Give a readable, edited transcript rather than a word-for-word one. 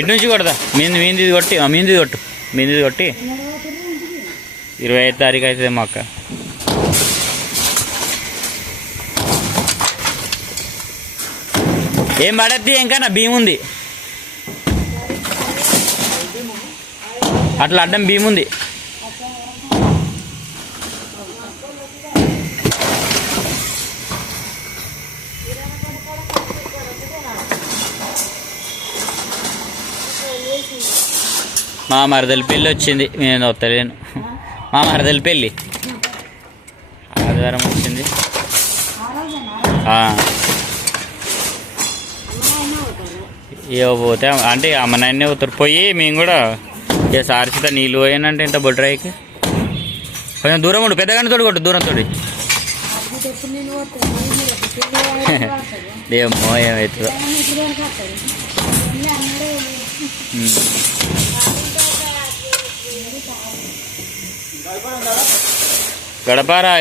ఇటు నుంచి కొడదా మీంది కొట్టి మీంది కొట్టి 25 తారీఖు అవుతుంది మా అక్క. ఏం పడద్ది ఇంకా నా భీమ్ ఉంది, అట్లా అడ్డం భీమ్ ఉంది. మా మరదల పెళ్ళి వచ్చింది, నేను వస్తలేను. మా మరదల పెళ్ళి ఆదివారం వచ్చింది. పోతే అంటే అమ్మ నాన్నే పోతారు. పోయి మేము కూడా ఇక సారిసిత నీళ్ళు పోయానంటే ఇంత బొడ్రాయికి కొంచెం దూరం ఉండు, పెద్దగానే తోడు కొట్టు, దూరం తోడి. ఏమో ఏమవుతుందో. గడపారా